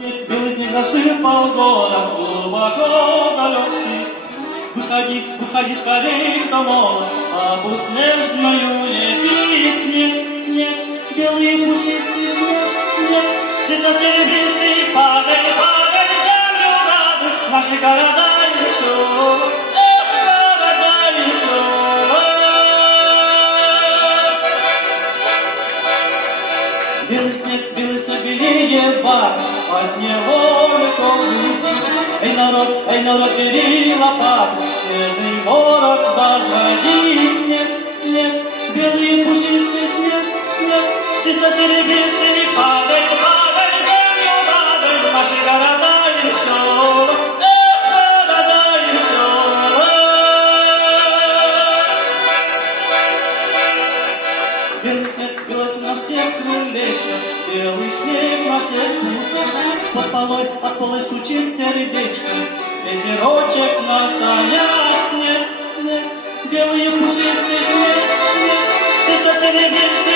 Белый снег засыпал город, глубоко далек стих. Выходи, выходи скорей, кто молод, а пусть нежною лепи снег, снег, белый пушистый снег, снег, чисто серебристый, падай, падай, землю радуй, наши города несут, города несут. Белый снег белее ват, от него легко. Эй, народ, бери лопату, снежный город возводи. Снег, снег, белый пушистый снег, снег, чисто серебристый, падай, падай, землю падай, наши города несет, города несет. Белый снег на всех крылечках, белый снег на всех путях. Под полой стучит сердечко, ветерочек на санях. Снег, снег, белый пушистый снег, снег, чисто серебристый.